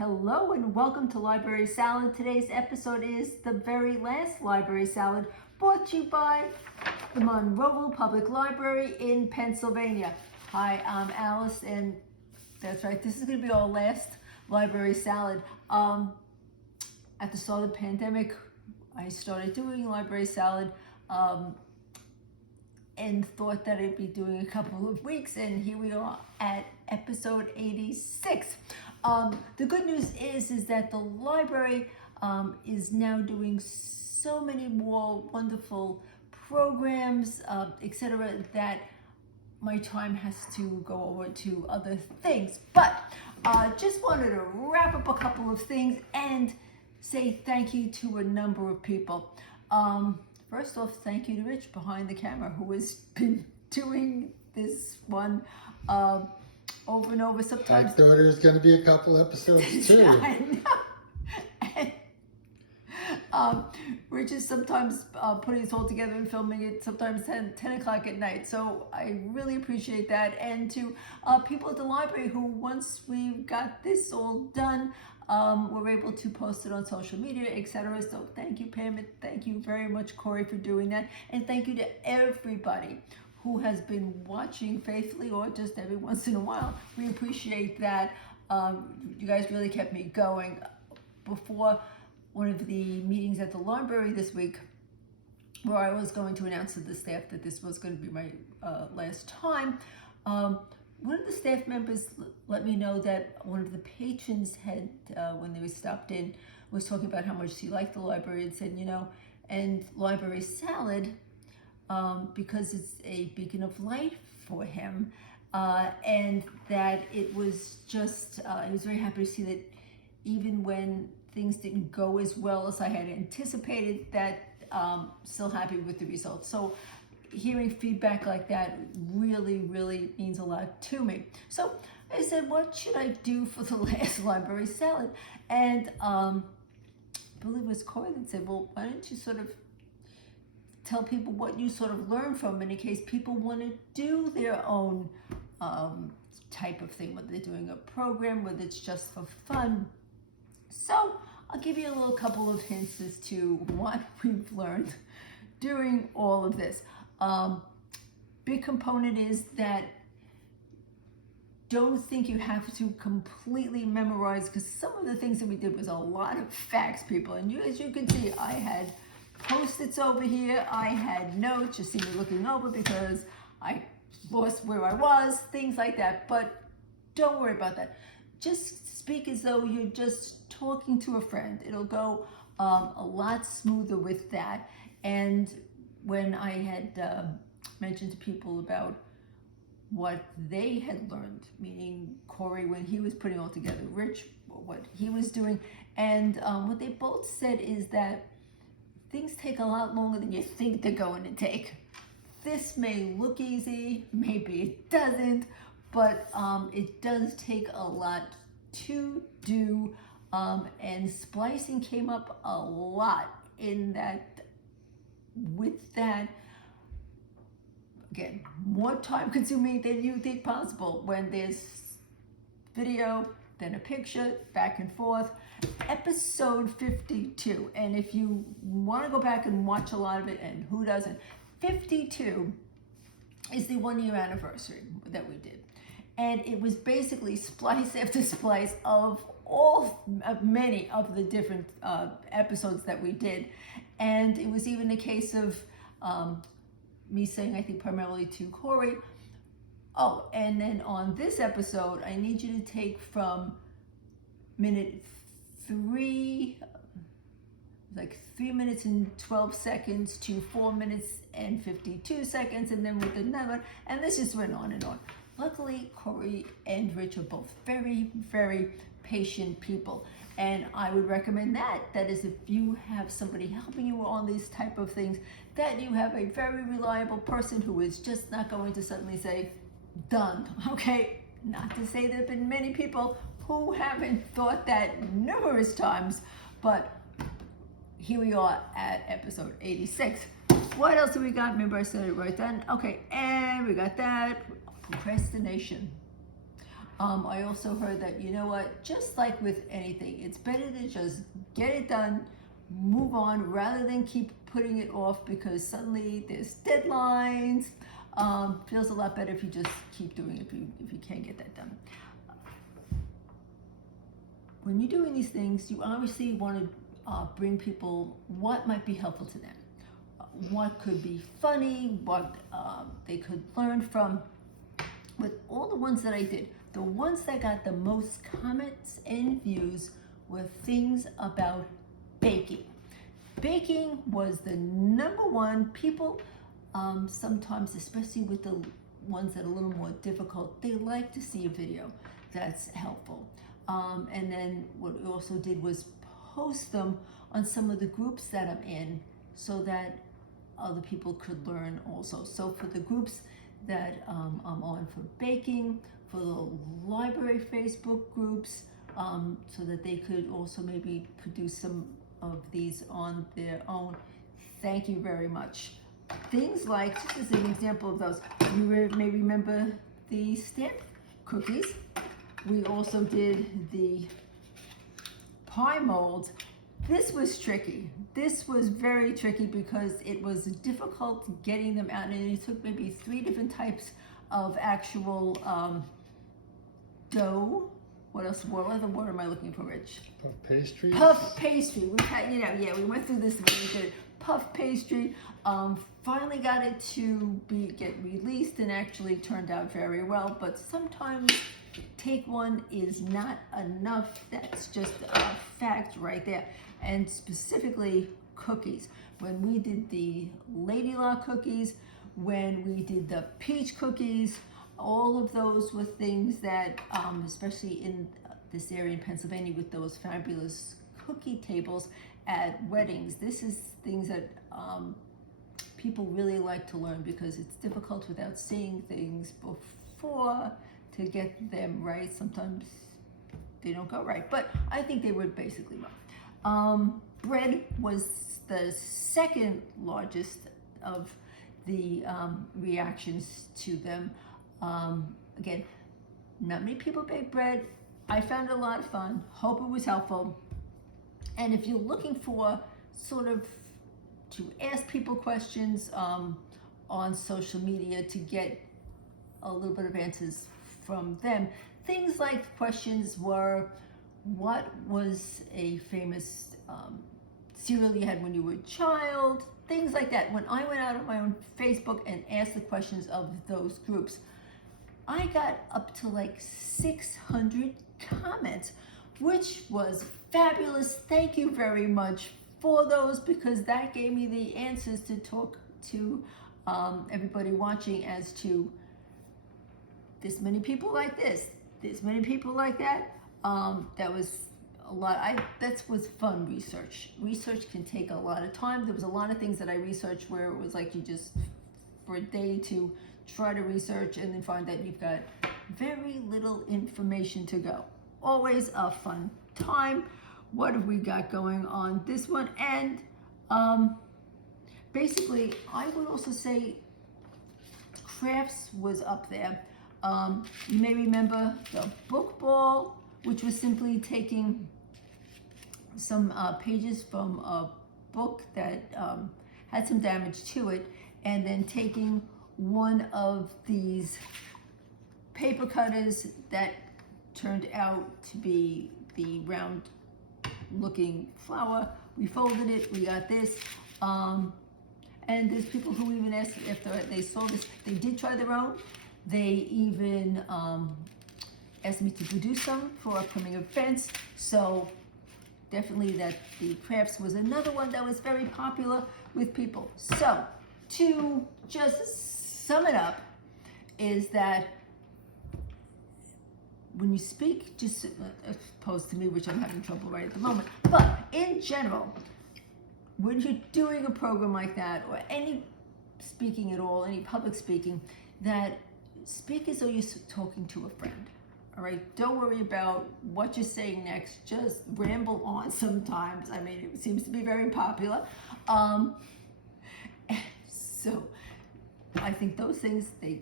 Hello and welcome to Library Salad. Today's episode is the very last Library Salad, brought to you by the Monroeville Public Library in Pennsylvania. Hi, I'm Alice, and that's right, this is going to be our last Library Salad. At the start of the pandemic, I started doing Library Salad and thought that I'd be doing a couple of weeks, and here we are at episode 86. The good news is that the library is now doing so many more wonderful programs, etc., that my time has to go over to other things. But just wanted to wrap up a couple of things and say thank you to a number of people. First off, thank you to Rich behind the camera, who has been doing this one over and over. Sometimes I thought there's going to be a couple episodes too. I know. And, Rich is sometimes putting this all together and filming it, sometimes 10 o'clock at night. So I really appreciate that. And to people at the library who, once we got this all done, were able to post it on social media, etc. So thank you, Pam, and thank you very much, Corey, for doing that. And thank you to everybody who has been watching faithfully or just every once in a while. We appreciate that. You guys really kept me going. Before one of the meetings at the library this week, where I was going to announce to the staff that this was going to be my last time, one of the staff members let me know that one of the patrons had, when they stopped in, was talking about how much he liked the library and said, and Library Salad, because it's a beacon of light for him, and that it was just, I was very happy to see that even when things didn't go as well as I had anticipated, that still happy with the results. So hearing feedback like that really, really means a lot to me. So I said, what should I do for the last Library Salad? And I believe it was Corey that said, well, why don't you sort of tell people what you sort of learn from, in case people want to do their own type of thing, whether they're doing a program, whether it's just for fun. So I'll give you a little couple of hints as to what we've learned during all of this. Big component is that don't think you have to completely memorize, because some of the things that we did was a lot of facts, people. And as you can see, I had Post-its over here, I had notes, you see me looking over because I lost where I was, things like that. But don't worry about that. Just speak as though you're just talking to a friend. It'll go a lot smoother with that. And when I had mentioned to people about what they had learned, meaning Corey when he was putting all together, Rich what he was doing, and what they both said is that things take a lot longer than you think they're going to take. This may look easy, maybe it doesn't, but it does take a lot to do, and splicing came up a lot in that. With that, again, more time consuming than you think possible when there's video, then a picture, back and forth. Episode 52, and if you want to go back and watch a lot of it, and who doesn't, 52 is the 1 year anniversary that we did. And it was basically splice after splice of many of the different episodes that we did. And it was even a case of me saying, I think primarily to Corey, oh, and then on this episode, I need you to take from minute 3, like 3 minutes and 12 seconds to 4 minutes and 52 seconds, and then with another one, and this just went on and on. Luckily, Corey and Rich are both very, very patient people. And I would recommend that is if you have somebody helping you on these type of things, that you have a very reliable person who is just not going to suddenly say, done, okay? Not to say there have been many people who haven't thought that numerous times, but here we are at episode 86. What else have we got? Remember I said it right then? Okay, and we got that. Procrastination. I also heard that, you know what, just like with anything, it's better to just get it done, move on, rather than keep putting it off because suddenly there's deadlines. Feels a lot better if you just keep doing it if you can't get that done. When you're doing these things, you obviously want to bring people what might be helpful to them, what could be funny, what they could learn from. With all the ones that I did, the ones that got the most comments and views were things about baking. Baking was the number one. People sometimes, especially with the ones that are a little more difficult, they like to see a video that's helpful. And then what we also did was post them on some of the groups that I'm in so that other people could learn also. So for the groups that I'm on for baking, for the library Facebook groups, so that they could also maybe produce some of these on their own. Thank you very much. Things like, just as an example of those, you may remember the stamp cookies. We also did the pie molds. This was tricky. This was very tricky because it was difficult getting them out, and it took maybe 3 different types of actual dough. What else? What other word am I looking for, Rich? Puff pastry. Puff pastry. We had, we went through this really good. Puff pastry. Finally got it to get released and actually turned out very well. But sometimes take one is not enough. That's just a fact right there. And specifically cookies. When we did the Lady Luck cookies, when we did the peach cookies, all of those were things that, especially in this area in Pennsylvania with those fabulous cookie tables at weddings, this is things that people really like to learn because it's difficult without seeing things before to get them right. Sometimes they don't go right, but I think they were basically right. Bread was the second largest of the reactions to them. Again, not many people bake bread. I found it a lot of fun. Hope it was helpful. And if you're looking for sort of to ask people questions on social media to get a little bit of answers from them, things like questions were, what was a famous cereal you had when you were a child? Things like that. When I went out on my own Facebook and asked the questions of those groups, I got up to like 600 comments, which was fabulous. Thank you very much for those, because that gave me the answers to talk to everybody watching as to this many people like this many people like that. That was a lot. That was fun research. Research can take a lot of time. There was a lot of things that I researched where it was like you just, for a day to try to research and then find that you've got very little information to go. Always a fun time. What have we got going on this one? And basically, I would also say crafts was up there. You may remember the book ball, which was simply taking some pages from a book that had some damage to it, and then taking one of these paper cutters that turned out to be the round looking flower. We folded it, we got this. And there's people who even asked after they saw this, they did try their own. They even asked me to produce some for upcoming events. So definitely that the crafts was another one that was very popular with people. So to just sum it up is that when you speak, just opposed to me, which I'm having trouble right at the moment, but in general, when you're doing a program like that, or any speaking at all, any public speaking, that speak as though you're talking to a friend. All right, don't worry about what you're saying next. Just ramble on sometimes. I mean, it seems to be very popular. So I think those things, they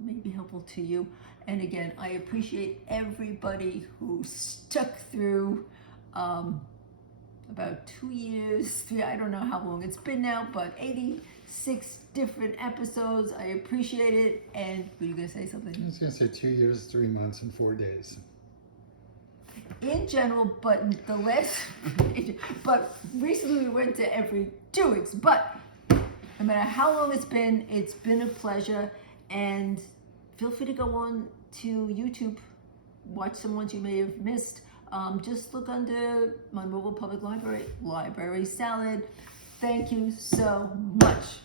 may be helpful to you. And again, I appreciate everybody who stuck through about 2 years, I don't know how long it's been now, but 86 different episodes. I appreciate it. And were you going to say something? I was going to say 2 years, 3 months, and 4 days. In general, but the last, but recently we went to every 2 weeks. But no matter how long it's been a pleasure. And feel free to go on to YouTube, watch some ones you may have missed. Just look under Monroeville Public Library Salad. Thank you so much.